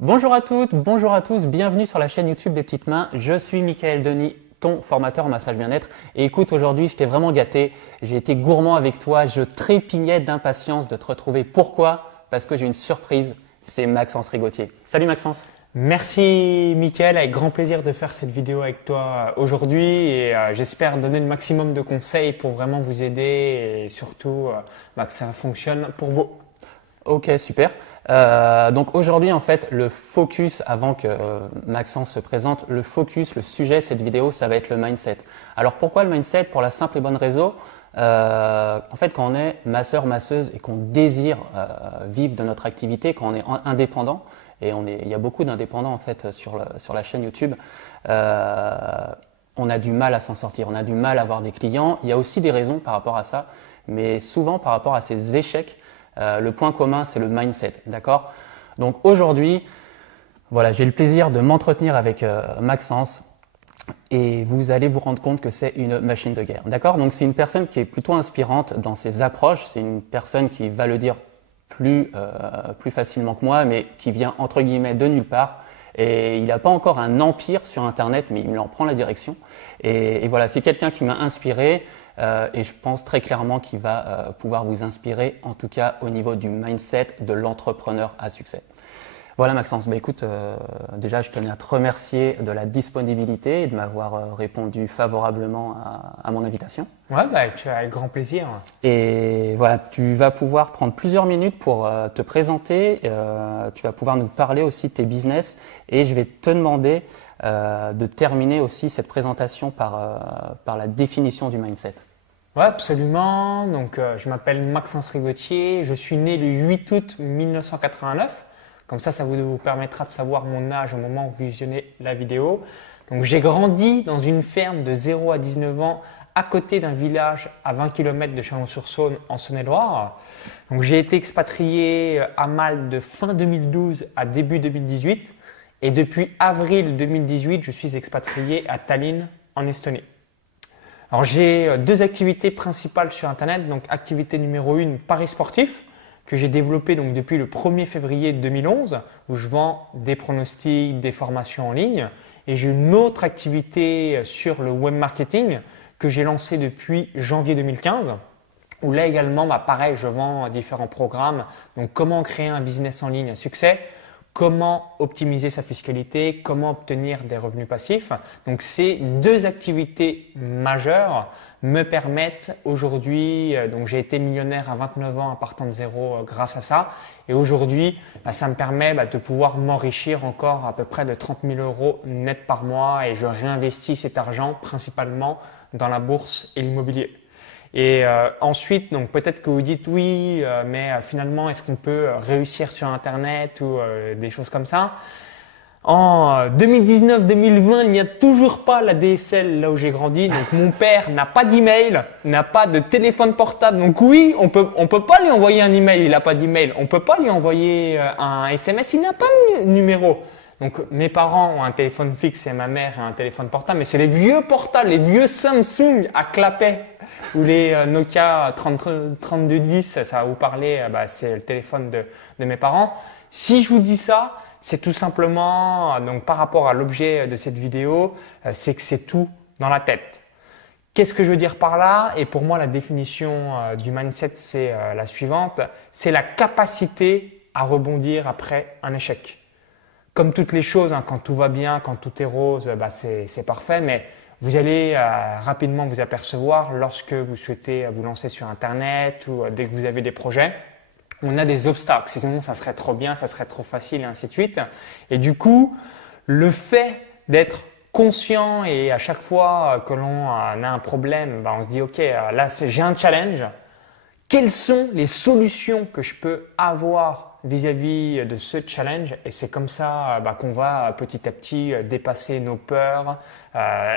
Bonjour à toutes, bonjour à tous, bienvenue sur la chaîne YouTube des Petites Mains. Je suis Michael Denis, ton formateur en massage bien-être. Et écoute, aujourd'hui, je t'ai vraiment gâté. J'ai été gourmand avec toi. Je trépignais d'impatience de te retrouver. Pourquoi? Parce que j'ai une surprise. C'est Maxence Rigotier. Salut Maxence. Merci Mickaël, avec grand plaisir de faire cette vidéo avec toi aujourd'hui et j'espère donner le maximum de conseils pour vraiment vous aider et surtout que ça fonctionne pour vous. Ok, super. Donc aujourd'hui, en fait, le focus, avant que Maxence se présente, le focus, le sujet de cette vidéo, ça va être le mindset. Alors pourquoi le mindset? Pour la simple et bonne raison, en fait, quand on est masseur, masseuse et qu'on désire vivre de notre activité, quand on est indépendant, et il y a beaucoup d'indépendants en fait sur la chaîne YouTube, on a du mal à s'en sortir, on a du mal à avoir des clients. Il y a aussi des raisons par rapport à ça, mais souvent par rapport à ces échecs, le point commun c'est le mindset, d'accord? Donc aujourd'hui, voilà, j'ai le plaisir de m'entretenir avec Maxence. Et vous allez vous rendre compte que c'est une machine de guerre, d'accord? Donc c'est une personne qui est plutôt inspirante dans ses approches. C'est une personne qui va le dire plus facilement que moi, mais qui vient entre guillemets de nulle part. Et il n'a pas encore un empire sur Internet, mais il en prend la direction. Et voilà, c'est quelqu'un qui m'a inspiré et je pense très clairement qu'il va pouvoir vous inspirer, en tout cas au niveau du mindset de l'entrepreneur à succès. Voilà Maxence, bah écoute, déjà je tenais à te remercier de la disponibilité et de m'avoir répondu favorablement à mon invitation. Ouais, tu as avec grand plaisir. Et voilà, tu vas pouvoir prendre plusieurs minutes pour te présenter, tu vas pouvoir nous parler aussi de tes business et je vais te demander de terminer aussi cette présentation par la définition du mindset. Ouais, absolument. Donc je m'appelle Maxence Rigotier, je suis né le 8 août 1989. Comme ça vous permettra de savoir mon âge au moment où vous visionnez la vidéo. Donc, j'ai grandi dans une ferme de 0 à 19 ans à côté d'un village à 20 km de Chalon-sur-Saône en Saône-et-Loire. Donc, j'ai été expatrié à Malte de fin 2012 à début 2018. Et depuis avril 2018, je suis expatrié à Tallinn en Estonie. Alors, j'ai deux activités principales sur Internet. Donc, activité numéro 1, paris sportif, que j'ai développé donc depuis le 1er février 2011 où je vends des pronostics, des formations en ligne et j'ai une autre activité sur le web marketing que j'ai lancé depuis janvier 2015 où là également pareil je vends différents programmes donc comment créer un business en ligne à succès, comment optimiser sa fiscalité, comment obtenir des revenus passifs. Donc ces deux activités majeures me permettent aujourd'hui, donc j'ai été millionnaire à 29 ans en partant de zéro grâce à ça. Et aujourd'hui, ça me permet de pouvoir m'enrichir encore à peu près de 30 000 euros net par mois et je réinvestis cet argent principalement dans la bourse et l'immobilier. Et ensuite, donc peut-être que vous dites oui, mais finalement, est-ce qu'on peut réussir sur Internet ou des choses comme ça? En 2019-2020, il n'y a toujours pas la DSL là où j'ai grandi. Donc mon père n'a pas d'email, n'a pas de téléphone portable. Donc oui, on peut pas lui envoyer un email. Il n'a pas d'email. On peut pas lui envoyer un SMS. Il n'a pas de numéro. Donc mes parents ont un téléphone fixe et ma mère a un téléphone portable. Mais c'est les vieux portables, les vieux Samsung à clapet ou les Nokia 3210. Ça va vous parler. C'est le téléphone de mes parents. Si je vous dis ça, c'est tout simplement, donc par rapport à l'objet de cette vidéo, c'est que c'est tout dans la tête. Qu'est-ce que je veux dire par là? Et pour moi, la définition du mindset, c'est la suivante. C'est la capacité à rebondir après un échec. Comme toutes les choses, quand tout va bien, quand tout est rose, c'est parfait. Mais vous allez rapidement vous apercevoir lorsque vous souhaitez vous lancer sur Internet ou dès que vous avez des projets. On a des obstacles, sinon ça serait trop bien, ça serait trop facile et ainsi de suite. Et du coup, le fait d'être conscient et à chaque fois que l'on a un problème, on se dit ok, là j'ai un challenge. Quelles sont les solutions que je peux avoir vis-à-vis de ce challenge? Et c'est comme ça qu'on va petit à petit dépasser nos peurs.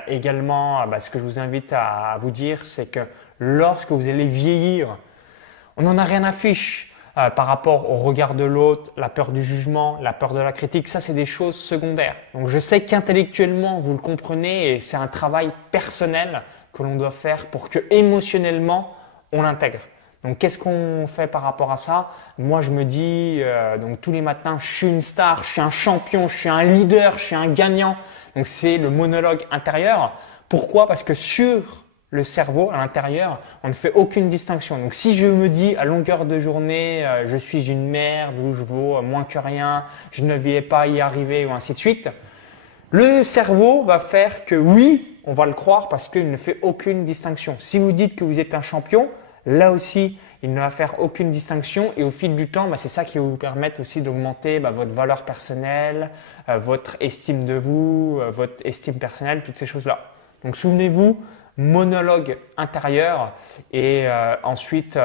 Également, ce que je vous invite à vous dire, c'est que lorsque vous allez vieillir, on n'en a rien à fiche. Par rapport au regard de l'autre, la peur du jugement, la peur de la critique, ça c'est des choses secondaires. Donc je sais qu'intellectuellement vous le comprenez et c'est un travail personnel que l'on doit faire pour que émotionnellement on l'intègre. Donc, qu'est-ce qu'on fait par rapport à ça? Moi, je me dis, donc tous les matins, je suis une star, je suis un champion, je suis un leader, je suis un gagnant. Donc, c'est le monologue intérieur. Pourquoi? Parce que sur le cerveau, à l'intérieur, on ne fait aucune distinction. Donc, si je me dis à longueur de journée, je suis une merde ou je vaux moins que rien, je ne vais pas y arriver ou ainsi de suite, le cerveau va faire que oui, on va le croire parce qu'il ne fait aucune distinction. Si vous dites que vous êtes un champion, là aussi, il ne va faire aucune distinction et au fil du temps, c'est ça qui va vous permettre aussi d'augmenter votre valeur personnelle, votre estime de vous, votre estime personnelle, toutes ces choses-là. Donc souvenez-vous, monologue intérieur et ensuite,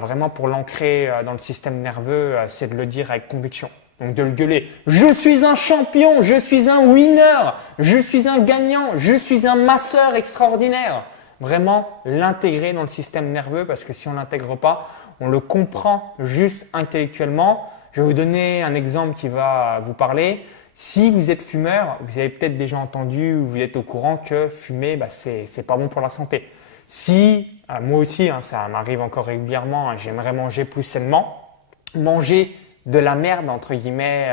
vraiment pour l'ancrer dans le système nerveux, c'est de le dire avec conviction. Donc de le gueuler, je suis un champion, je suis un winner, je suis un gagnant, je suis un masseur extraordinaire. Vraiment l'intégrer dans le système nerveux parce que si on ne l'intègre pas, on le comprend juste intellectuellement. Je vais vous donner un exemple qui va vous parler. Si vous êtes fumeur, vous avez peut-être déjà entendu ou vous êtes au courant que fumer, c'est pas bon pour la santé. Si, moi aussi, ça m'arrive encore régulièrement, j'aimerais manger plus sainement, manger de la merde entre guillemets,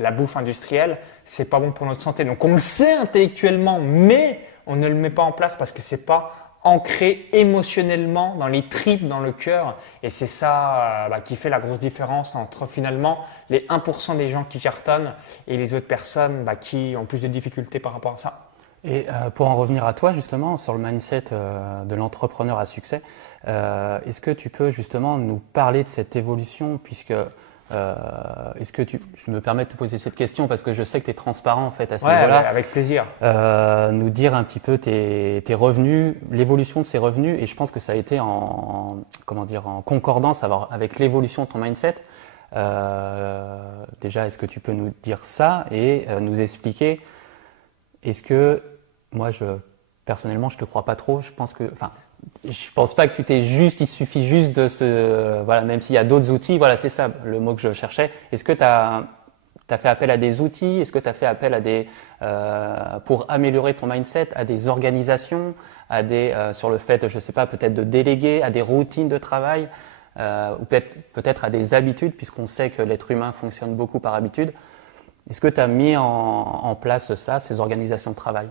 la bouffe industrielle, c'est pas bon pour notre santé. Donc on le sait intellectuellement, mais on ne le met pas en place parce que c'est pas ancré émotionnellement dans les tripes, dans le cœur. Et c'est ça qui fait la grosse différence entre finalement les 1% des gens qui cartonnent et les autres personnes qui ont plus de difficultés par rapport à ça. Et pour en revenir à toi justement sur le mindset de l'entrepreneur à succès, est-ce que tu peux justement nous parler de cette évolution puisque je me permets de te poser cette question parce que je sais que tu es transparent en fait à ce niveau-là. Avec plaisir. Nous dire un petit peu tes revenus, l'évolution de ces revenus et je pense que ça a été en concordance avec l'évolution de ton mindset. Déjà, est-ce que tu peux nous dire ça et nous expliquer? Est-ce que moi, personnellement, je te crois pas trop. Je pense pas que il suffit juste de même s'il y a d'autres outils, c'est ça le mot que je cherchais. Est-ce que tu as fait appel à des outils? Est-ce que tu as fait appel pour améliorer ton mindset, à des organisations, sur le fait, je sais pas, peut-être de déléguer, à des routines de travail, ou peut-être à des habitudes, puisqu'on sait que l'être humain fonctionne beaucoup par habitude. Est-ce que tu as mis en place ces organisations de travail?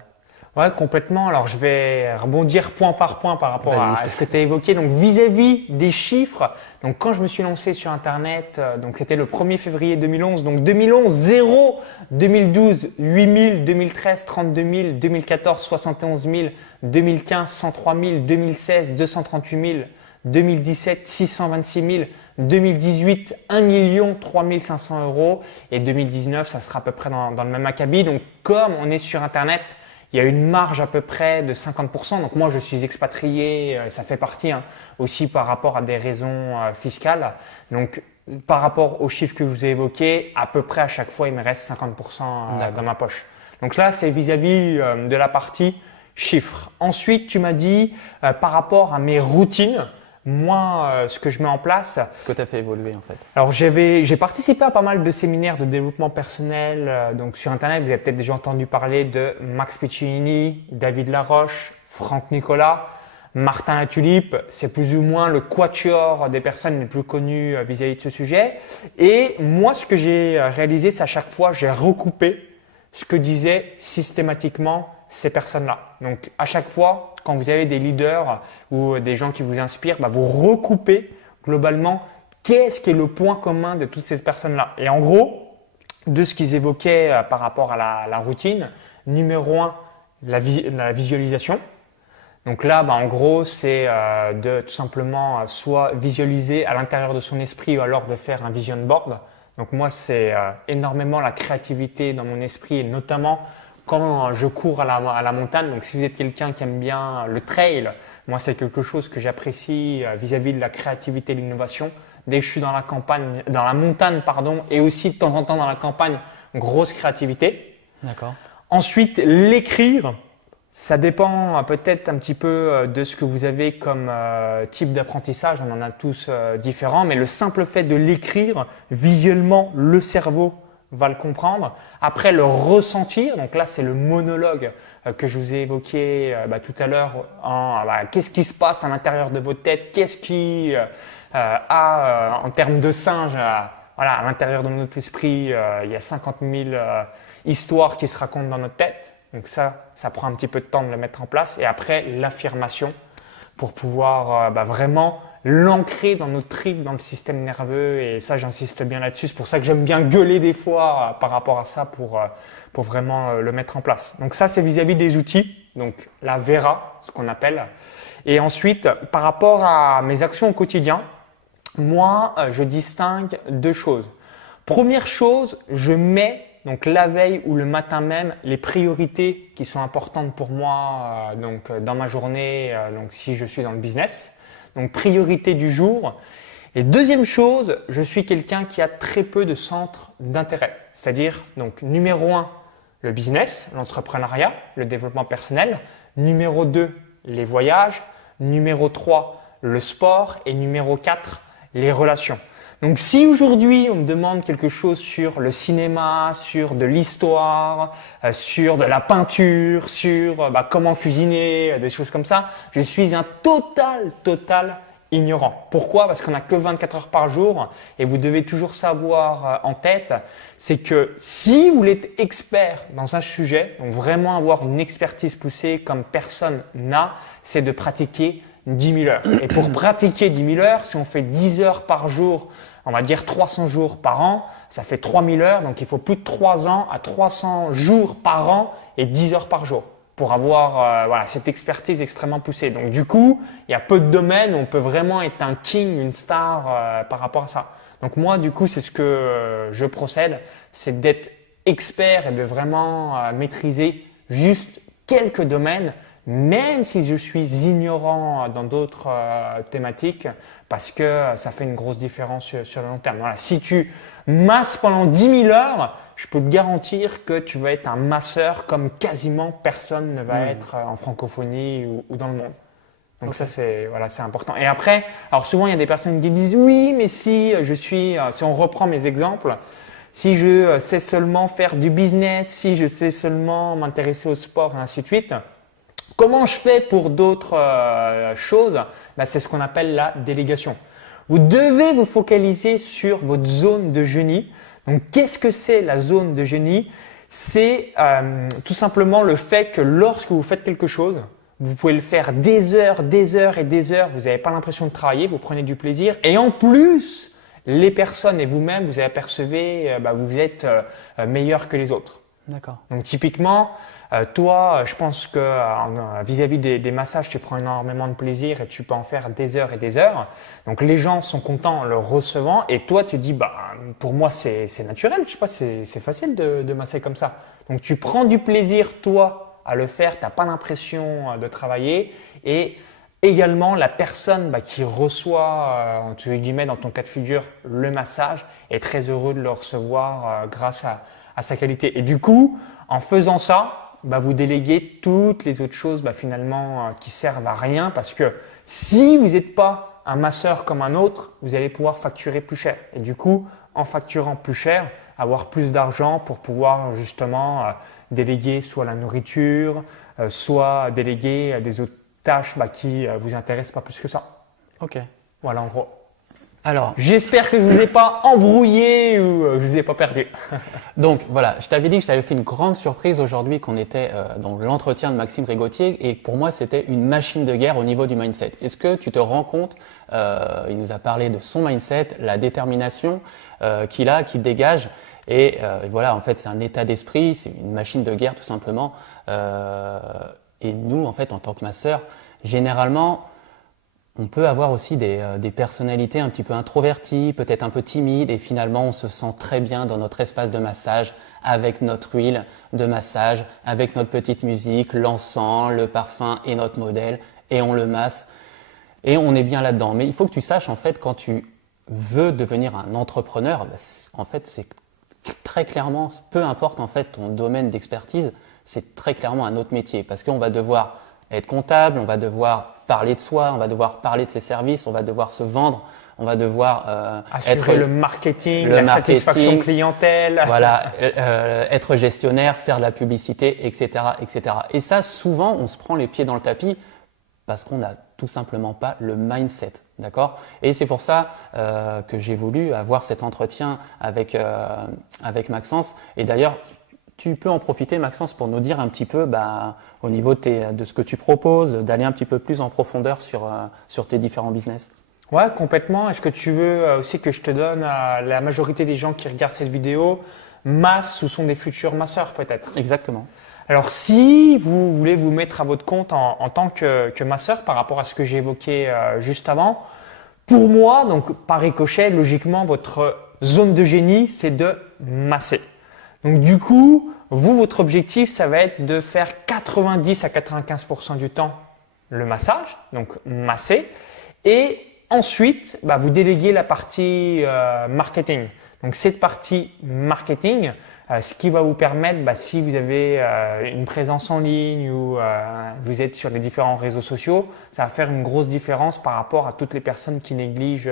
Ouais, complètement. Alors, je vais rebondir point par point par rapport à ce que tu as évoqué. Donc, vis-à-vis des chiffres, donc quand je me suis lancé sur Internet, donc c'était le 1er février 2011. Donc, 2011, 0, 2012, 8000, 2013, 32 000, 2014, 71 000, 2015, 103 000, 2016, 238 000, 2017, 626 000, 2018, 1 3 500 euros et 2019, ça sera à peu près dans le même acabit. Donc, comme on est sur Internet, il y a une marge à peu près de 50%. Donc, moi, je suis expatrié, ça fait partie aussi par rapport à des raisons fiscales. Donc, par rapport aux chiffres que je vous ai évoqués, à peu près à chaque fois, il me reste 50% dans ma poche. Donc là, c'est vis-à-vis de la partie chiffres. Ensuite, tu m'as dit par rapport à mes routines. Moi, ce que je mets en place… Ce que tu as fait évoluer en fait. Alors, j'ai participé à pas mal de séminaires de développement personnel. Donc, sur Internet, vous avez peut-être déjà entendu parler de Max Piccinini, David Laroche, Franck Nicolas, Martin Latulippe. C'est plus ou moins le quatuor des personnes les plus connues vis-à-vis de ce sujet. Et moi, ce que j'ai réalisé, c'est à chaque fois, j'ai recoupé ce que disaient systématiquement ces personnes-là. Donc, à chaque fois, quand vous avez des leaders ou des gens qui vous inspirent, vous recoupez globalement qu'est-ce qui est le point commun de toutes ces personnes-là. Et en gros, de ce qu'ils évoquaient par rapport à la routine, numéro 1, la visualisation. Donc là, en gros, c'est de tout simplement soit visualiser à l'intérieur de son esprit ou alors de faire un vision board. Donc moi, c'est énormément la créativité dans mon esprit et notamment quand je cours à la montagne. Donc si vous êtes quelqu'un qui aime bien le trail, moi c'est quelque chose que j'apprécie vis-à-vis de la créativité et de l'innovation. Dès que je suis dans la montagne, et aussi de temps en temps dans la campagne, grosse créativité. D'accord. Ensuite, l'écrire, ça dépend peut-être un petit peu de ce que vous avez comme type d'apprentissage. On en a tous différents, mais le simple fait de l'écrire, visuellement, le cerveau va le comprendre. Après, le ressentir, donc là, c'est le monologue que je vous ai évoqué tout à l'heure. Qu'est-ce qui se passe à l'intérieur de votre tête? Qu'est-ce qui en termes de singe, à l'intérieur de notre esprit, il y a 50 000 histoires qui se racontent dans notre tête. Donc ça prend un petit peu de temps de le mettre en place. Et après, l'affirmation pour pouvoir vraiment l'ancrer dans nos tripes, dans le système nerveux. Et ça, j'insiste bien là-dessus. C'est pour ça que j'aime bien gueuler des fois par rapport à ça pour vraiment le mettre en place. Donc ça, c'est vis-à-vis des outils. Donc la Vera, ce qu'on appelle. Et ensuite, par rapport à mes actions au quotidien, moi, je distingue deux choses. Première chose, je mets donc la veille ou le matin même les priorités qui sont importantes pour moi dans ma journée, donc si je suis dans le business. Donc priorité du jour. Et deuxième chose, je suis quelqu'un qui a très peu de centres d'intérêt. C'est-à-dire donc numéro 1, le business, l'entrepreneuriat, le développement personnel. Numéro 2, les voyages. Numéro 3, le sport. Et numéro 4, les relations. Donc si aujourd'hui on me demande quelque chose sur le cinéma, sur de l'histoire, sur de la peinture, sur comment cuisiner, des choses comme ça, je suis un total ignorant. Pourquoi? Parce qu'on n'a que 24 heures par jour et vous devez toujours savoir en tête, c'est que si vous voulez être expert dans un sujet, donc vraiment avoir une expertise poussée comme personne n'a, c'est de pratiquer 10 000 heures. Et pour pratiquer 10 000 heures, si on fait 10 heures par jour, on va dire 300 jours par an, ça fait 3 000 heures. Donc, il faut plus de 3 ans à 300 jours par an et 10 heures par jour pour avoir cette expertise extrêmement poussée. Donc, du coup, il y a peu de domaines où on peut vraiment être un king, une star par rapport à ça. Donc, moi, du coup, c'est ce que je procède, c'est d'être expert et de vraiment maîtriser juste quelques domaines, même si je suis ignorant dans d'autres thématiques, parce que ça fait une grosse différence sur le long terme. Voilà. Si tu masses pendant 10 000 heures, je peux te garantir que tu vas être un masseur comme quasiment personne ne va être en francophonie ou dans le monde. Donc ça, c'est important. Et après, alors souvent, il y a des personnes qui disent « Oui, mais si on reprend mes exemples, si je sais seulement faire du business, si je sais seulement m'intéresser au sport et ainsi de suite, comment je fais pour d'autres choses? C'est ce qu'on appelle la délégation. Vous devez vous focaliser sur votre zone de génie. Donc, qu'est-ce que c'est la zone de génie? C'est tout simplement le fait que lorsque vous faites quelque chose, vous pouvez le faire des heures et des heures. Vous n'avez pas l'impression de travailler, vous prenez du plaisir. Et en plus, les personnes et vous-même, vous apercevez, vous êtes meilleur que les autres. D'accord. Donc, typiquement, toi, je pense que vis-à-vis des massages, tu prends énormément de plaisir et tu peux en faire des heures et des heures. Donc les gens sont contents en le recevant et toi tu dis pour moi c'est naturel, je sais pas, c'est facile de masser comme ça. Donc tu prends du plaisir toi à le faire, t'as pas l'impression de travailler et également la personne qui reçoit entre guillemets dans ton cas de figure le massage est très heureux de le recevoir grâce à sa qualité. Et du coup, en faisant ça, vous déléguez toutes les autres choses finalement qui servent à rien parce que si vous n'êtes pas un masseur comme un autre, vous allez pouvoir facturer plus cher. Et du coup, en facturant plus cher, avoir plus d'argent pour pouvoir justement déléguer soit la nourriture, soit déléguer des autres tâches qui vous intéressent pas plus que ça. Ok. Voilà en gros. Alors, j'espère que je vous ai pas embrouillé ou je vous ai pas perdu. Donc voilà, je t'avais dit que je t'avais fait une grande surprise aujourd'hui qu'on était dans l'entretien de Maxime Rigotier et pour moi c'était une machine de guerre au niveau du mindset. Est-ce que tu te rends compte, il nous a parlé de son mindset, la détermination qu'il dégage et voilà, en fait c'est un état d'esprit, c'est une machine de guerre tout simplement. Et nous en fait en tant que masseurs, généralement on peut avoir aussi des personnalités un petit peu introverties, peut-être un peu timides et finalement on se sent très bien dans notre espace de massage avec notre huile de massage, avec notre petite musique, l'encens, le parfum et notre modèle et on le masse et on est bien là-dedans. Mais il faut que tu saches en fait quand tu veux devenir un entrepreneur, en fait c'est très clairement, peu importe en fait ton domaine d'expertise, c'est très clairement un autre métier parce qu'on va devoir être comptable, on va devoir parler de soi, on va devoir parler de ses services, on va devoir se vendre, on va devoir assurer le marketing, la satisfaction clientèle. Voilà, être gestionnaire, faire de la publicité, etc., etc. Et ça, souvent, on se prend les pieds dans le tapis parce qu'on n'a tout simplement pas le mindset, d'accord? Et c'est pour ça que j'ai voulu avoir cet entretien avec Maxence. Et d'ailleurs, tu peux en profiter, Maxence, pour nous dire un petit peu, au niveau de ce que tu proposes, d'aller un petit peu plus en profondeur sur tes différents business. Ouais, complètement. Est-ce que tu veux aussi que je te donne à la majorité des gens qui regardent cette vidéo, masse ou sont des futurs masseurs peut-être? Exactement. Alors, si vous voulez vous mettre à votre compte en tant que masseur par rapport à ce que j'ai évoqué juste avant, pour moi, donc par ricochet, logiquement, votre zone de génie, c'est de masser. Donc, du coup, votre objectif, ça va être de faire 90 à 95% du temps le massage, donc masser, et ensuite, vous déléguez la partie marketing. Donc, cette partie marketing, ce qui va vous permettre, si vous avez une présence en ligne ou vous êtes sur les différents réseaux sociaux, ça va faire une grosse différence par rapport à toutes les personnes qui négligent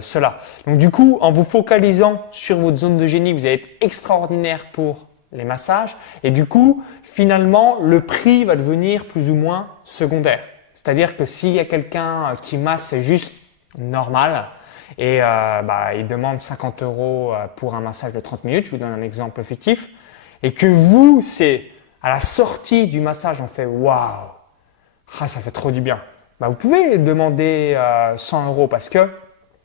cela. Donc, du coup, en vous focalisant sur votre zone de génie, vous allez être extraordinaire pour les massages. Et du coup, finalement, le prix va devenir plus ou moins secondaire. C'est-à-dire que s'il y a quelqu'un qui masse, c'est juste normal et il demande 50 € pour un massage de 30 minutes, je vous donne un exemple fictif, et que vous, c'est à la sortie du massage, on fait waouh, ça fait trop du bien. Vous pouvez demander 100 € parce que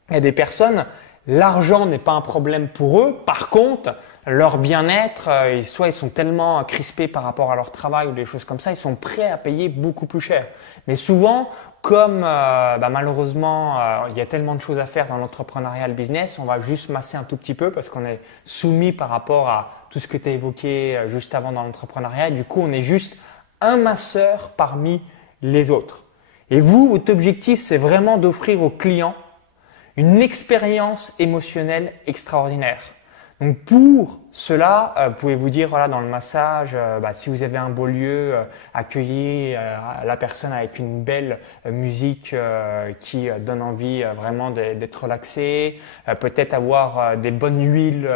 il y a des personnes, l'argent n'est pas un problème pour eux. Par contre, leur bien-être, soit ils sont tellement crispés par rapport à leur travail ou des choses comme ça, ils sont prêts à payer beaucoup plus cher. Mais souvent, comme malheureusement, il y a tellement de choses à faire dans l'entrepreneuriat, le business, on va juste masser un tout petit peu parce qu'on est soumis par rapport à tout ce que tu as évoqué juste avant dans l'entrepreneuriat. Du coup, on est juste un masseur parmi les autres. Et vous, votre objectif, c'est vraiment d'offrir aux clients une expérience émotionnelle extraordinaire. Donc pour cela, vous pouvez vous dire dans le massage, si vous avez un beau lieu, accueillez la personne avec une belle musique qui donne envie vraiment d'être relaxé, peut-être avoir des bonnes huiles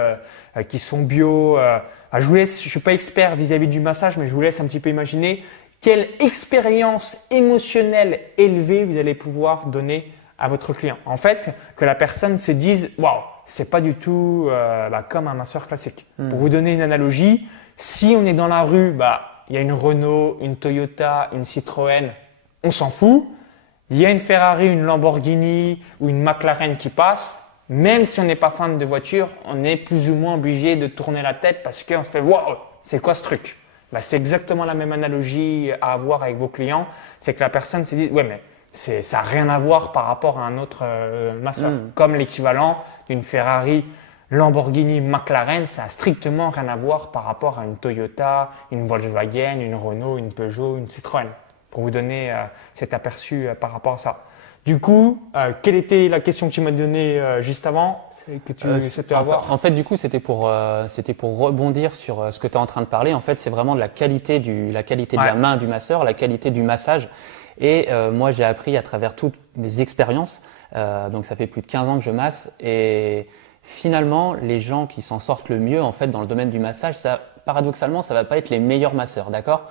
qui sont bio. Je vous laisse, je suis pas expert vis-à-vis du massage, mais je vous laisse un petit peu imaginer quelle expérience émotionnelle élevée vous allez pouvoir donner à votre client. En fait, que la personne se dise « Waouh, c'est pas du tout comme un masseur classique. Pour vous donner une analogie, si on est dans la rue, il y a une Renault, une Toyota, une Citroën, on s'en fout. Il y a une Ferrari, une Lamborghini ou une McLaren qui passe. Même si on n'est pas fan de voiture, on est plus ou moins obligé de tourner la tête parce qu'on fait « Waouh, c'est quoi ce truc ?» C'est exactement la même analogie à avoir avec vos clients. C'est que la personne se dit « Ouais, mais ça n'a rien à voir par rapport à un autre masseur. Comme l'équivalent d'une Ferrari, Lamborghini, McLaren, ça n'a strictement rien à voir par rapport à une Toyota, une Volkswagen, une Renault, une Peugeot, une Citroën. Pour vous donner cet aperçu par rapport à ça. Du coup, quelle était la question que tu m'as donnée juste avant que tu souhaitais avoir? En fait, du coup, c'était pour rebondir sur ce que tu es en train de parler. En fait, c'est vraiment de la qualité de la main du masseur, la qualité du massage. Et moi, j'ai appris à travers toutes mes expériences, donc ça fait plus de 15 ans que je masse, et finalement, les gens qui s'en sortent le mieux en fait dans le domaine du massage, ça, paradoxalement, ça va pas être les meilleurs masseurs, d'accord?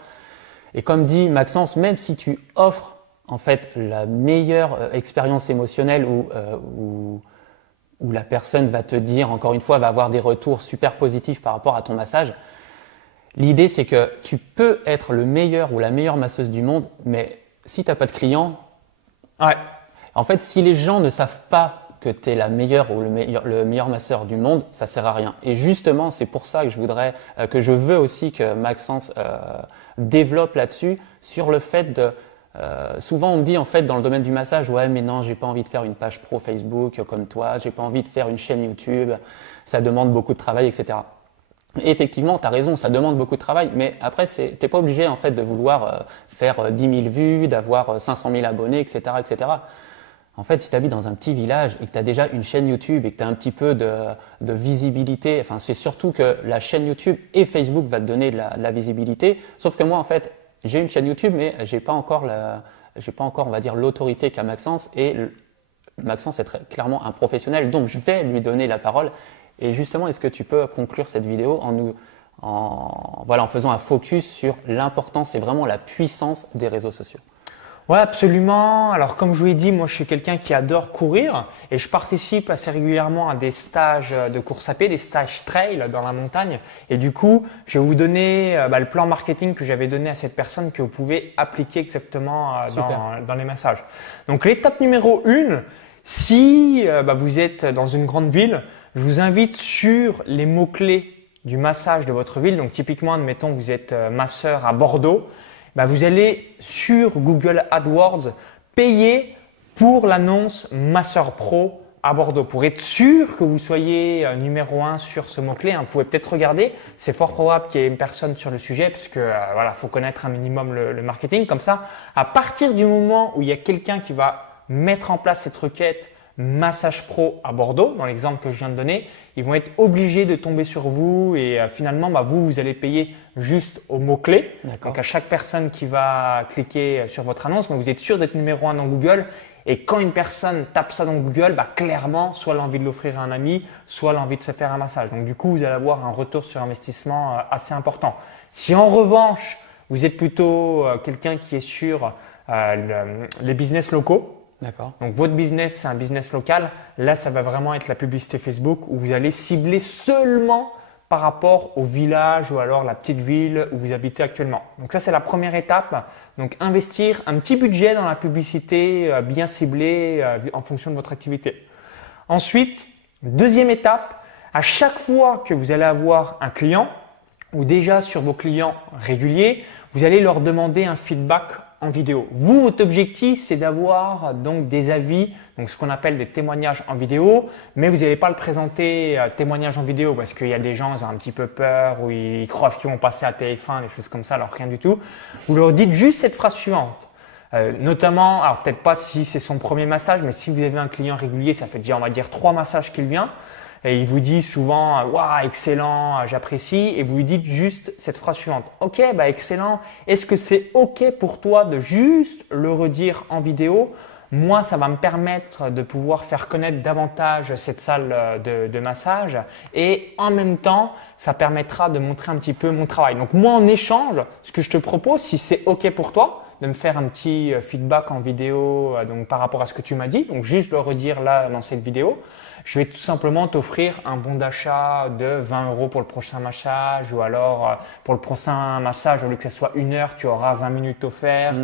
Et comme dit Maxence, même si tu offres en fait la meilleure expérience émotionnelle où la personne va te dire, encore une fois, va avoir des retours super positifs par rapport à ton massage, l'idée c'est que tu peux être le meilleur ou la meilleure masseuse du monde, mais si tu n'as pas de clients, en fait, si les gens ne savent pas que tu es la meilleure ou le meilleur masseur du monde, ça sert à rien. Et justement, c'est pour ça que je veux aussi que Maxence développe là-dessus, sur le fait de… souvent, on me dit en fait dans le domaine du massage, ouais, mais non, j'ai pas envie de faire une page pro Facebook comme toi, j'ai pas envie de faire une chaîne YouTube, ça demande beaucoup de travail, etc. Et effectivement, tu as raison, ça demande beaucoup de travail, mais après, t'es pas obligé en fait de vouloir faire 10 000 vues, d'avoir 500 000 abonnés, etc., etc. En fait, si tu habites dans un petit village et que tu as déjà une chaîne YouTube et que tu as un petit peu de visibilité, enfin, c'est surtout que la chaîne YouTube et Facebook va te donner de la visibilité. Sauf que moi, en fait, j'ai une chaîne YouTube, mais j'ai pas encore, on va dire, l'autorité qu'a Maxence. Et Maxence est clairement un professionnel, donc je vais lui donner la parole. Et justement, est-ce que tu peux conclure cette vidéo en faisant un focus sur l'importance et vraiment la puissance des réseaux sociaux? Ouais, absolument. Alors, comme je vous l'ai dit, moi, je suis quelqu'un qui adore courir et je participe assez régulièrement à des stages de course à pied, des stages trail dans la montagne. Et du coup, je vais vous donner le plan marketing que j'avais donné à cette personne que vous pouvez appliquer exactement dans les massages. Donc, l'étape numéro 1, si vous êtes dans une grande ville, je vous invite sur les mots-clés du massage de votre ville. Donc, typiquement, admettons, vous êtes masseur à Bordeaux. Vous allez sur Google AdWords payer pour l'annonce Masseur Pro à Bordeaux pour être sûr que vous soyez numéro 1 sur ce mot-clé. Vous pouvez peut-être regarder, c'est fort probable qu'il y ait une personne sur le sujet parce que faut connaître un minimum le marketing. Comme ça, à partir du moment où il y a quelqu'un qui va mettre en place cette requête Massage Pro à Bordeaux, dans l'exemple que je viens de donner, ils vont être obligés de tomber sur vous et finalement, vous allez payer juste au mot-clé. Donc, à chaque personne qui va cliquer sur votre annonce, vous êtes sûr d'être numéro 1 dans Google. Et quand une personne tape ça dans Google, clairement, soit l'envie de l'offrir à un ami, soit l'envie de se faire un massage. Donc, du coup, vous allez avoir un retour sur investissement assez important. Si en revanche, vous êtes plutôt quelqu'un qui est sur les business locaux, donc, votre business, c'est un business local. Là, ça va vraiment être la publicité Facebook où vous allez cibler seulement par rapport au village ou alors la petite ville où vous habitez actuellement. Donc, ça, c'est la première étape. Donc, investir un petit budget dans la publicité bien ciblée en fonction de votre activité. Ensuite, deuxième étape, à chaque fois que vous allez avoir un client ou déjà sur vos clients réguliers, vous allez leur demander un feedback en vidéo. Vous, votre objectif, c'est d'avoir donc des avis, donc ce qu'on appelle des témoignages en vidéo, mais vous n'allez pas le présenter témoignage en vidéo parce qu'il y a des gens qui ont un petit peu peur ou ils croient qu'ils vont passer à TF1, des choses comme ça, alors rien du tout. Vous leur dites juste cette phrase suivante. Notamment, alors peut-être pas si c'est son premier massage, mais si vous avez un client régulier, ça fait déjà on va dire 3 massages qu'il vient. Et il vous dit souvent « Waouh, excellent, j'apprécie » et vous lui dites juste cette phrase suivante. « Ok, excellent. Est-ce que c'est ok pour toi de juste le redire en vidéo ? Moi, ça va me permettre de pouvoir faire connaître davantage cette salle de massage et en même temps, ça permettra de montrer un petit peu mon travail. Donc moi, en échange, ce que je te propose, si c'est ok pour toi, de me faire un petit feedback en vidéo donc par rapport à ce que tu m'as dit, donc juste le redire là dans cette vidéo. Je vais tout simplement t'offrir un bon d'achat de 20 € pour le prochain massage ou alors pour le prochain massage, au lieu que ce soit 1 heure, tu auras 20 minutes offertes.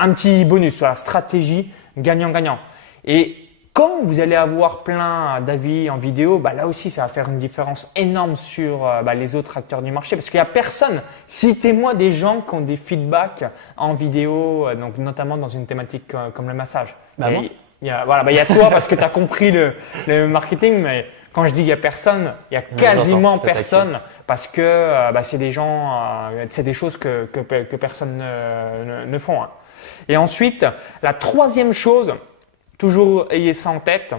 Un petit bonus, voilà, stratégie gagnant-gagnant. Et quand vous allez avoir plein d'avis en vidéo, là aussi, ça va faire une différence énorme sur les autres acteurs du marché parce qu'il n'y a personne. Citez-moi des gens qui ont des feedbacks en vidéo, donc notamment dans une thématique comme le massage. Il y a toi parce que tu as compris le marketing, mais quand je dis il y a personne, il y a quasiment personne parce que c'est des gens, c'est des choses que personne ne font. Et ensuite, la troisième chose, toujours ayez ça en tête,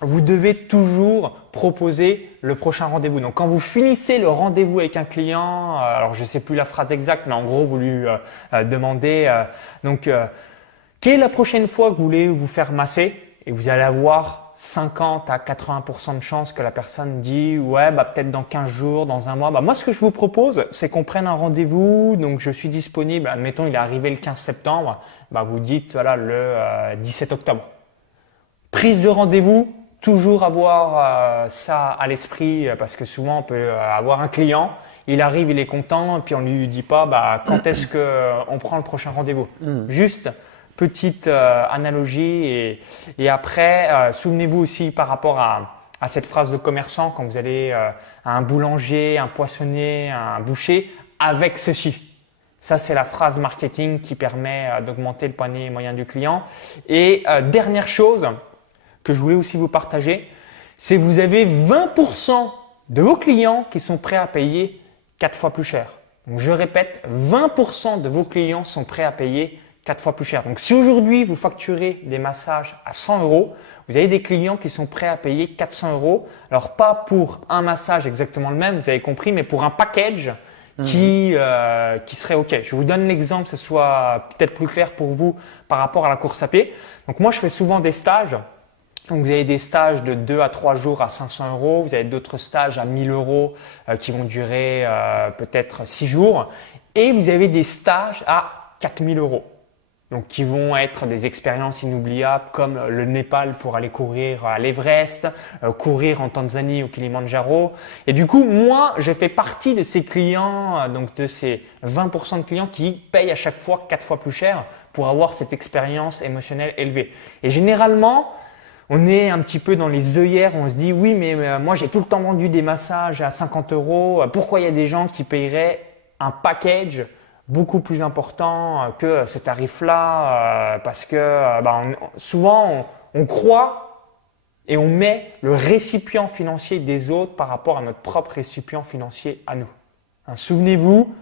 vous devez toujours proposer le prochain rendez-vous. Donc, quand vous finissez le rendez-vous avec un client, alors je sais plus la phrase exacte, mais en gros, vous lui demandez quelle est la prochaine fois que vous voulez vous faire masser et vous allez avoir 50 à 80% de chances que la personne dit ouais peut-être dans 15 jours, dans un mois. Moi ce que je vous propose c'est qu'on prenne un rendez-vous, donc je suis disponible, admettons il est arrivé le 15 septembre, vous dites le 17 octobre. Prise de rendez-vous, toujours avoir ça à l'esprit parce que souvent on peut avoir un client, il arrive, il est content et puis on lui dit pas quand est-ce que on prend le prochain rendez-vous. Juste petite analogie et après souvenez-vous aussi par rapport à cette phrase de commerçant quand vous allez à un boulanger, un poissonnier, un boucher avec ceci. Ça c'est la phrase marketing qui permet d'augmenter le panier moyen du client. Et dernière chose que je voulais aussi vous partager, c'est que vous avez 20% de vos clients qui sont prêts à payer 4 fois plus cher. Donc je répète, 20% de vos clients sont prêts à payer 4 fois plus cher. Donc, si aujourd'hui vous facturez des massages à 100 €, vous avez des clients qui sont prêts à payer 400 €. Alors, pas pour un massage exactement le même, vous avez compris, mais pour un package qui serait OK. Je vous donne l'exemple, que ce soit peut-être plus clair pour vous par rapport à la course à pied. Donc moi, je fais souvent des stages. Donc vous avez des stages de 2 à 3 jours à 500 €. Vous avez d'autres stages à 1000 € qui vont durer peut-être 6 jours. Et vous avez des stages à 4000 €. Donc qui vont être des expériences inoubliables comme le Népal pour aller courir à l'Everest, courir en Tanzanie au Kilimandjaro. Et du coup, moi, je fais partie de ces clients, donc de ces 20% de clients qui payent à chaque fois 4 fois plus cher pour avoir cette expérience émotionnelle élevée. Et généralement, on est un petit peu dans les œillères, on se dit oui, mais moi j'ai tout le temps vendu des massages à 50 €. Pourquoi il y a des gens qui paieraient un package beaucoup plus important que ce tarif-là parce que souvent on croit et on met le récipient financier des autres par rapport à notre propre récipient financier à nous. Hein, souvenez-vous,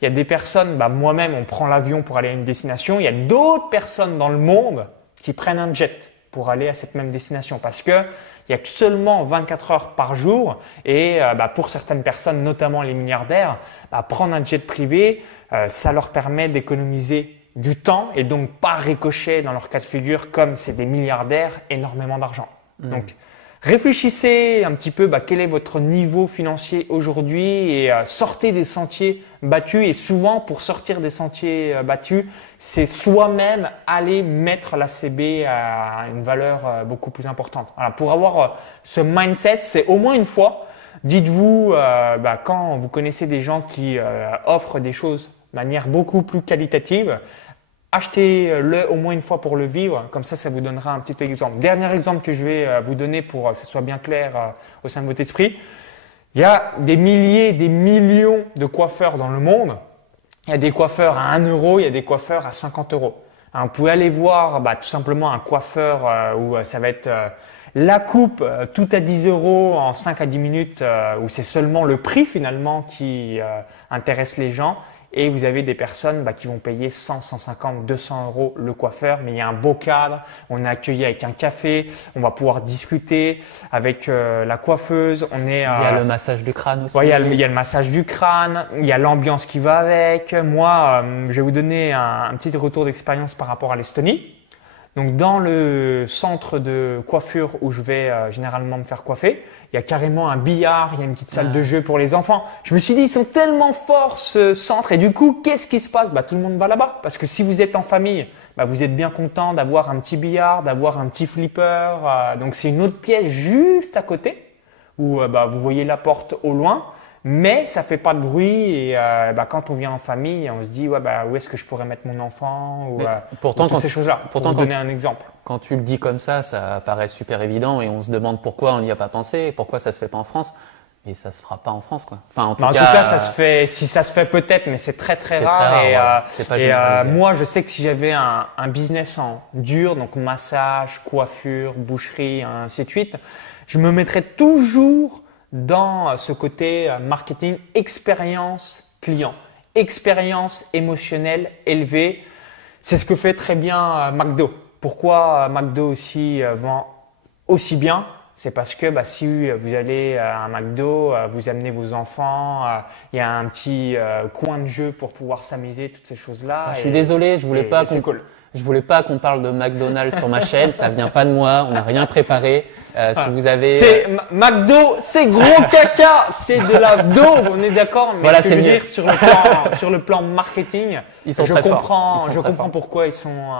il y a des personnes, moi-même on prend l'avion pour aller à une destination, il y a d'autres personnes dans le monde qui prennent un jet pour aller à cette même destination parce que il y a que seulement 24 heures par jour et pour certaines personnes, notamment les milliardaires, prendre un jet privé, ça leur permet d'économiser du temps et donc pas ricocher dans leur cas de figure comme c'est des milliardaires, énormément d'argent. Donc réfléchissez un petit peu quel est votre niveau financier aujourd'hui et sortez des sentiers battus. Et souvent, pour sortir des sentiers battus, c'est soi-même aller mettre la CB à une valeur beaucoup plus importante. Voilà, pour avoir ce mindset, c'est au moins une fois. Dites-vous, quand vous connaissez des gens qui offrent des choses de manière beaucoup plus qualitative, achetez-le au moins une fois pour le vivre, comme ça vous donnera un petit exemple. Dernier exemple que je vais vous donner pour que ce soit bien clair au sein de votre esprit. Il y a des milliers, des millions de coiffeurs dans le monde. Il y a des coiffeurs à 1 €, il y a des coiffeurs à 50 €. Hein, vous pouvez aller voir tout simplement un coiffeur où ça va être la coupe tout à 10 € en 5 à 10 minutes où c'est seulement le prix finalement qui intéresse les gens. Et vous avez des personnes qui vont payer 100, 150, 200 € le coiffeur, mais il y a un beau cadre, on est accueilli avec un café, on va pouvoir discuter avec la coiffeuse. Il y a le massage du crâne aussi. Ouais, il y a le massage du crâne, il y a l'ambiance qui va avec. Moi, je vais vous donner un petit retour d'expérience par rapport à l'Estonie. Donc dans le centre de coiffure où je vais généralement me faire coiffer, il y a carrément un billard, il y a une petite salle de jeu pour les enfants. Je me suis dit, ils sont tellement forts ce centre et du coup, qu'est-ce qui se passe? Tout le monde va là-bas parce que si vous êtes en famille, vous êtes bien content d'avoir un petit billard, d'avoir un petit flipper. Donc c'est une autre pièce juste à côté où vous voyez la porte au loin. Mais ça fait pas de bruit et quand on vient en famille, on se dit où est-ce que je pourrais mettre mon enfant ou pourtant, toutes ces choses-là. Pour vous donner un exemple. Quand tu le dis comme ça paraît super évident et on se demande pourquoi on n'y a pas pensé et pourquoi ça se fait pas en France. Mais ça se fera pas en France, quoi. Enfin, en tout cas, ça se fait. Si ça se fait peut-être, mais c'est très rare. C'est pas généralisé. Moi, je sais que si j'avais un business en dur, donc massage, coiffure, boucherie, ainsi de suite, je me mettrais toujours dans ce côté marketing, expérience client, expérience émotionnelle élevée. C'est ce que fait très bien McDo. Pourquoi McDo aussi vend aussi bien? C'est parce que si vous allez à un McDo, vous amenez vos enfants, il y a un petit coin de jeu pour pouvoir s'amuser, toutes ces choses-là. Je suis désolé, je voulais pas Je voulais pas qu'on parle de McDonald's sur ma chaîne, ça vient pas de moi, on n'a rien préparé. Si vous avez, c'est McDo, c'est gros caca, c'est de la daube, on est d'accord. Mais voilà, ce que je veux dire sur le plan marketing, ils sont je très comprends, forts. je comprends pourquoi ils sont.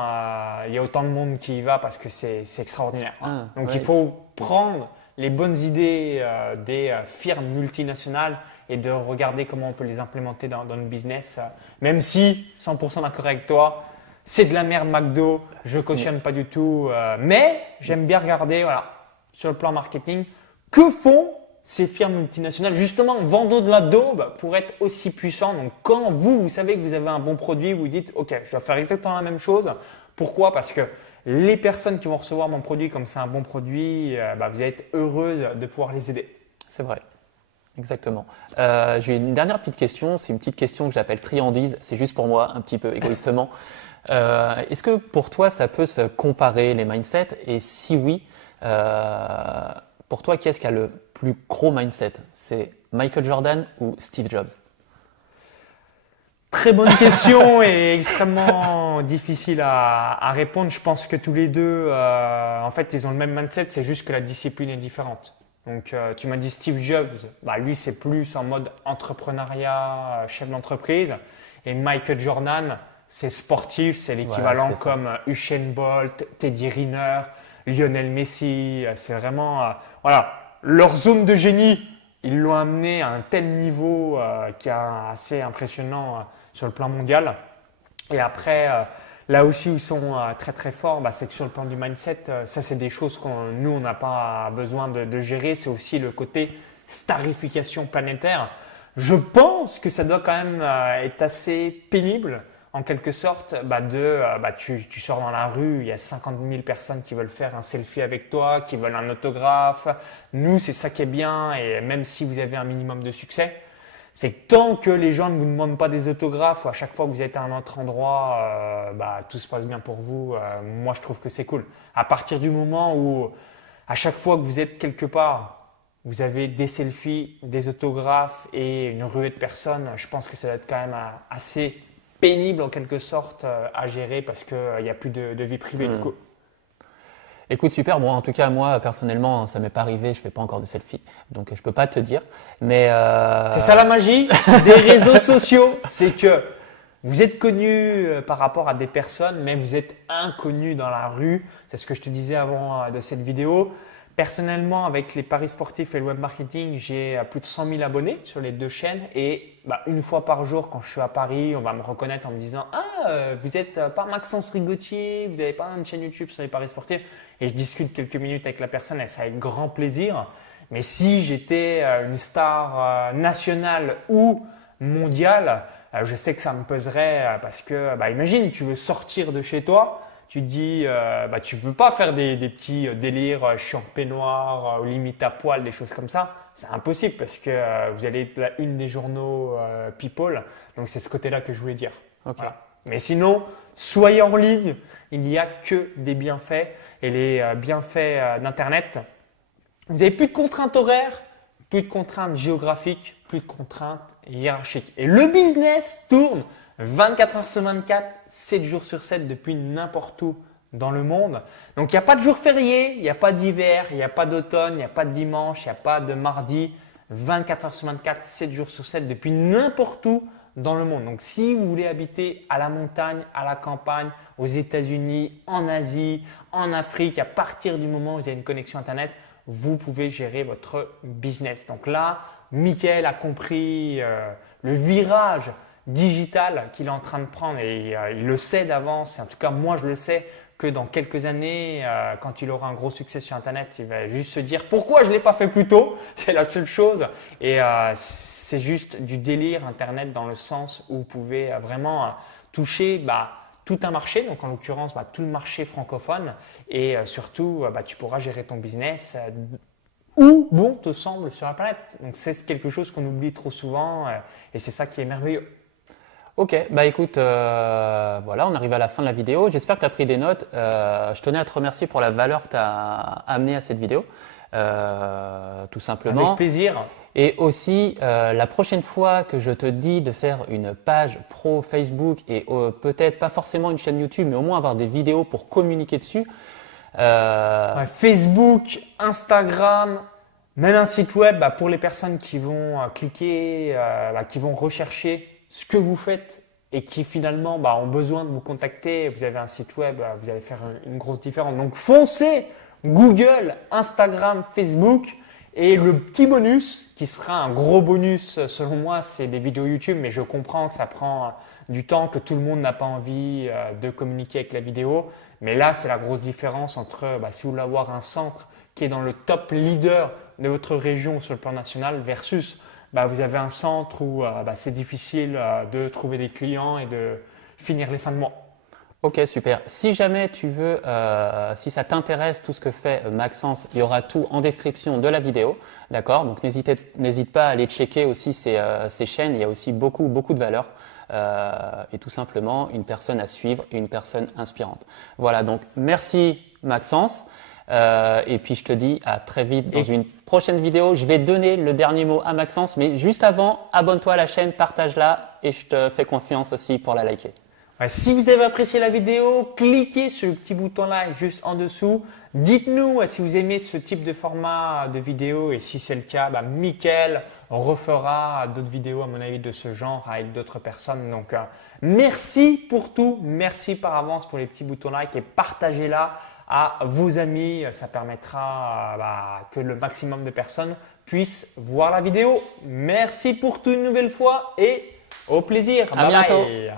Il y a autant de monde qui y va parce que c'est extraordinaire. Donc il faut prendre les bonnes idées des firmes multinationales et de regarder comment on peut les implémenter dans le business. Même si 100% d'accord avec toi. C'est de la merde McDo, je cautionne pas du tout, mais j'aime bien regarder sur le plan marketing, que font ces firmes multinationales justement en vendant de la daube pour être aussi puissants. Donc quand vous savez que vous avez un bon produit, vous dites ok, je dois faire exactement la même chose. Pourquoi? Parce que les personnes qui vont recevoir mon produit, comme c'est un bon produit, vous allez être heureuse de pouvoir les aider. C'est vrai. Exactement. J'ai une dernière petite question, c'est une petite question que j'appelle friandise, c'est juste pour moi, un petit peu égoïstement. Est-ce que pour toi ça peut se comparer les mindsets et si oui, pour toi qui est-ce qui a le plus gros mindset? C'est Michael Jordan ou Steve Jobs? Très bonne question et extrêmement difficile à répondre. Je pense que tous les deux, en fait, ils ont le même mindset, c'est juste que la discipline est différente. Donc, tu m'as dit Steve Jobs, bah, lui, c'est plus en mode entrepreneuriat, chef d'entreprise. Et Michael Jordan, c'est sportif, c'est l'équivalent comme Usain Bolt, Teddy Riner, Lionel Messi. C'est vraiment, voilà, leur zone de génie. Ils l'ont amené à un tel niveau qui est assez impressionnant sur le plan mondial. Et après, là aussi où ils sont très très forts, bah, c'est que sur le plan du mindset, ça c'est des choses qu'on nous on n'a pas besoin de gérer. C'est aussi le côté starification planétaire. Je pense que ça doit quand même être assez pénible en quelque sorte. Tu sors dans la rue, il y a 50 000 personnes qui veulent faire un selfie avec toi, qui veulent un autographe. Nous, c'est ça qui est bien et même si vous avez un minimum de succès, c'est que tant que les gens ne vous demandent pas des autographes ou à chaque fois que vous êtes à un autre endroit, tout se passe bien pour vous. Moi, je trouve que c'est cool. À partir du moment où à chaque fois que vous êtes quelque part, vous avez des selfies, des autographes et une ruée de personnes, je pense que ça va être quand même assez pénible en quelque sorte à gérer parce qu'il n'y a plus de vie privée du coup. Écoute, super. Bon, en tout cas, moi, personnellement, ça m'est pas arrivé. Je fais pas encore de selfie, donc je peux pas te dire. Mais c'est ça la magie des réseaux sociaux, c'est que vous êtes connu par rapport à des personnes, mais vous êtes inconnu dans la rue. C'est ce que je te disais avant de cette vidéo. Personnellement, avec les paris sportifs et le web marketing, j'ai plus de 100 000 abonnés sur les deux chaînes et une fois par jour, quand je suis à Paris, on va me reconnaître en me disant « Ah, vous êtes pas Maxence Rigotier, vous n'avez pas une chaîne YouTube sur les paris sportifs ?» Et je discute quelques minutes avec la personne et ça avec grand plaisir. Mais si j'étais une star nationale ou mondiale, je sais que ça me peserait parce que, imagine, tu veux sortir de chez toi. Tu te dis, tu peux pas faire des petits délires, je suis en peignoir, limite à poil, des choses comme ça. C'est impossible parce que vous allez être la une des journaux People. Donc c'est ce côté-là que je voulais dire. Okay. Voilà. Mais sinon, soyez en ligne. Il n'y a que des bienfaits et les bienfaits d'Internet. Vous n'avez plus de contraintes horaires, plus de contraintes géographiques, plus de contraintes hiérarchiques. Et le business tourne 24 heures sur 24, 7 jours sur 7 depuis n'importe où dans le monde. Donc, il n'y a pas de jour férié, il n'y a pas d'hiver, il n'y a pas d'automne, il n'y a pas de dimanche, il n'y a pas de mardi. 24 heures sur 24, 7 jours sur 7 depuis n'importe où dans le monde. Donc, si vous voulez habiter à la montagne, à la campagne, aux États-Unis, en Asie, en Afrique, à partir du moment où vous avez une connexion Internet, vous pouvez gérer votre business. Donc là, Mickaël a compris le virage digital qu'il est en train de prendre et il le sait d'avance, et en tout cas moi je le sais que dans quelques années, quand il aura un gros succès sur Internet, il va juste se dire pourquoi je ne l'ai pas fait plus tôt, c'est la seule chose et c'est juste du délire Internet dans le sens où vous pouvez vraiment toucher tout un marché, donc en l'occurrence tout le marché francophone et surtout tu pourras gérer ton business où bon te semble sur la planète. Donc c'est quelque chose qu'on oublie trop souvent et c'est ça qui est merveilleux. Ok, écoute, voilà, on arrive à la fin de la vidéo. J'espère que tu as pris des notes. Je tenais à te remercier pour la valeur que tu as amenée à cette vidéo, tout simplement. Avec plaisir. Et aussi, la prochaine fois que je te dis de faire une page pro Facebook et peut-être pas forcément une chaîne YouTube, mais au moins avoir des vidéos pour communiquer dessus. Facebook, Instagram, même un site web pour les personnes qui vont cliquer, qui vont rechercher ce que vous faites et qui finalement ont besoin de vous contacter, vous avez un site web, vous allez faire une grosse différence. Donc foncez Google, Instagram, Facebook et le petit bonus qui sera un gros bonus selon moi, c'est des vidéos YouTube, mais je comprends que ça prend du temps, que tout le monde n'a pas envie de communiquer avec la vidéo. Mais là, c'est la grosse différence entre si vous voulez avoir un centre qui est dans le top leader de votre région sur le plan national versus vous avez un centre où c'est difficile de trouver des clients et de finir les fins de mois. Ok, super. Si jamais tu veux, si ça t'intéresse tout ce que fait Maxence, il y aura tout en description de la vidéo, d'accord? Donc n'hésite pas à aller checker aussi ses chaînes. Il y a aussi beaucoup de valeur et tout simplement une personne à suivre et une personne inspirante. Voilà. Donc merci Maxence. Et puis je te dis à très vite dans une prochaine vidéo. Je vais donner le dernier mot à Maxence, mais juste avant, abonne-toi à la chaîne, partage-la et je te fais confiance aussi pour la liker. Ouais, si vous avez apprécié la vidéo, cliquez sur le petit bouton là juste en dessous. Dites-nous si vous aimez ce type de format de vidéo et si c'est le cas, Mickaël refera d'autres vidéos à mon avis de ce genre avec d'autres personnes. Donc merci pour tout, merci par avance pour les petits boutons like et partagez-la à vos amis. Ça permettra que le maximum de personnes puissent voir la vidéo. Merci pour tout une nouvelle fois et au plaisir. À bientôt. Bye.